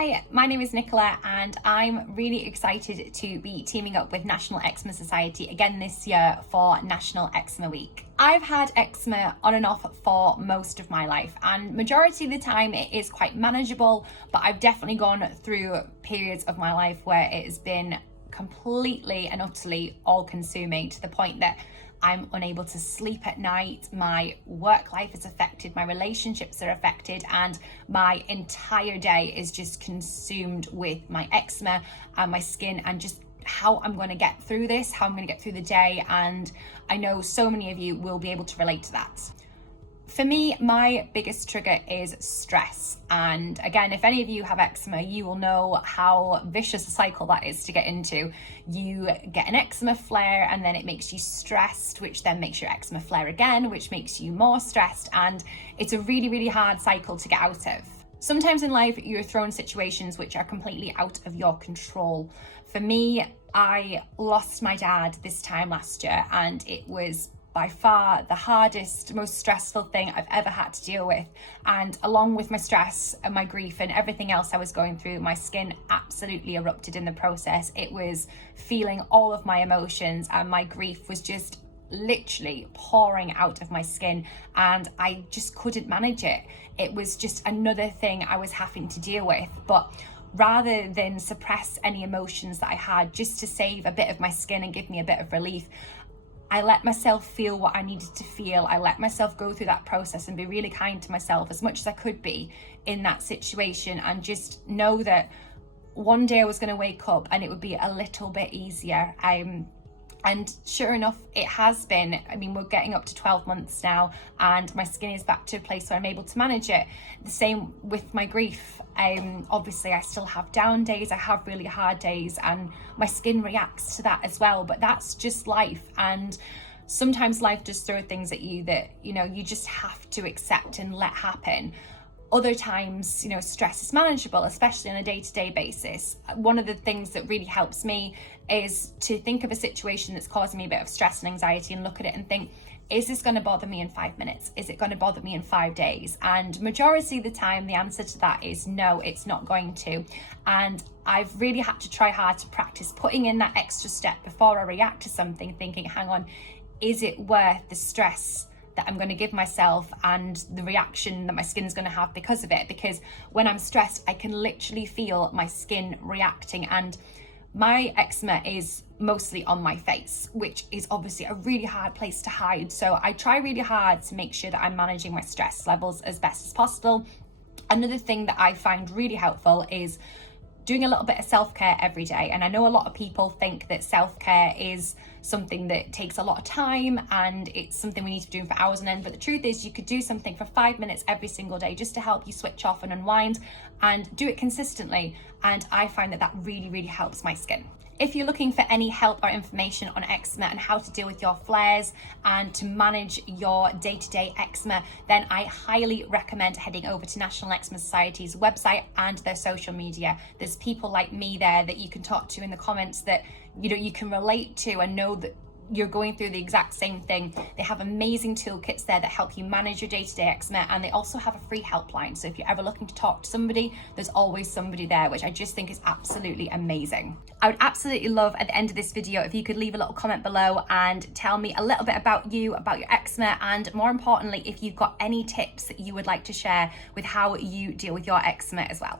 Hi, my name is Nicola and I'm really excited to be teaming up with National Eczema Society again this year for National Eczema Week. I've had eczema on and off for most of my life, and majority of the time it is quite manageable, but I've definitely gone through periods of my life where it has been completely and utterly all-consuming to the point that I'm unable to sleep at night, my work life is affected, my relationships are affected, and my entire day is just consumed with my eczema and my skin and just how I'm going to get through this, how I'm going to get through the day. And I know so many of you will be able to relate to that. For me, my biggest trigger is stress. And again, if any of you have eczema, you will know how vicious a cycle that is to get into. You get an eczema flare and then it makes you stressed, which then makes your eczema flare again, which makes you more stressed. And it's a really, really hard cycle to get out of. Sometimes in life, you're thrown in situations which are completely out of your control. For me, I lost my dad this time last year, and it was by far the hardest, most stressful thing I've ever had to deal with. And along with my stress and my grief and everything else I was going through, my skin absolutely erupted in the process. It was feeling all of my emotions, and my grief was just literally pouring out of my skin, and I just couldn't manage it. It was just another thing I was having to deal with. But rather than suppress any emotions that I had just to save a bit of my skin and give me a bit of relief, I let myself feel what I needed to feel. I let myself go through that process and be really kind to myself as much as I could be in that situation, and just know that one day I was going to wake up and it would be a little bit easier. And sure enough, it has been. I mean, we're getting up to 12 months now, and my skin is back to a place where I'm able to manage it. The same with my grief. Obviously, I still have down days, I have really hard days, and my skin reacts to that as well. But that's just life. And sometimes life does throw things at you that, you just have to accept and let happen. Other times, stress is manageable, especially on a day-to-day basis. One of the things that really helps me is to think of a situation that's causing me a bit of stress and anxiety and look at it and think, is this going to bother me in 5 minutes? Is it going to bother me in 5 days? And majority of the time, the answer to that is no, it's not going to. And I've really had to try hard to practice putting in that extra step before I react to something, thinking, hang on, is it worth the stress that I'm going to give myself and the reaction that my skin is going to have because of it? Because when I'm stressed, I can literally feel my skin reacting, and my eczema is mostly on my face, which is obviously a really hard place to hide. So I try really hard to make sure that I'm managing my stress levels as best as possible. Another thing that I find really helpful is doing a little bit of self-care every day. And I know a lot of people think that self-care is something that takes a lot of time and it's something we need to be doing for hours on end. But the truth is, you could do something for 5 minutes every single day just to help you switch off and unwind, and do it consistently. And I find that really, really helps my skin. If you're looking for any help or information on eczema and how to deal with your flares and to manage your day-to-day eczema, then I highly recommend heading over to National Eczema Society's website and their social media. There's people like me there that you can talk to in the comments that you can relate to and know that you're going through the exact same thing. They have amazing toolkits there that help you manage your day-to-day eczema, and they also have a free helpline. So if you're ever looking to talk to somebody, there's always somebody there, which I just think is absolutely amazing. I would absolutely love at the end of this video if you could leave a little comment below and tell me a little bit about you, about your eczema, and more importantly, if you've got any tips that you would like to share with how you deal with your eczema as well.